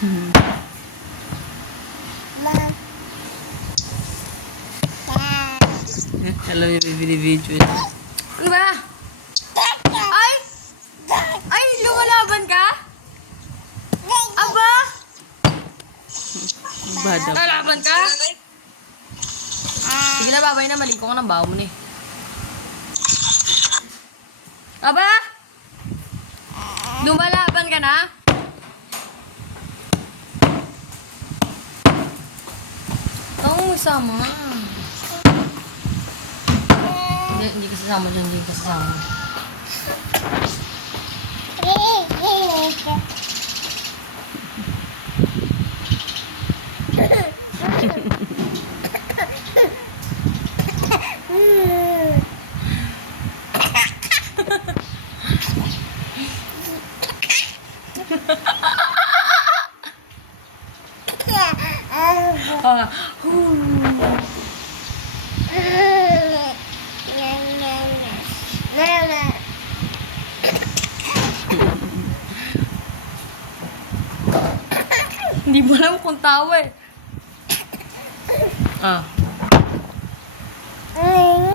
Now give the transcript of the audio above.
Hello, yung video ito. Ano ba? Ay! Ay, lumalaban ka? Aba! Bada. Lalaban ka? Sige na, babay na. Maliko ka ng baho mo eh. Aba! Lumalaban ka na? Oo, sama. Hindi ka sasama dyan, hindi ka sasama. Hindi mo alam kung tawa eh. Ah.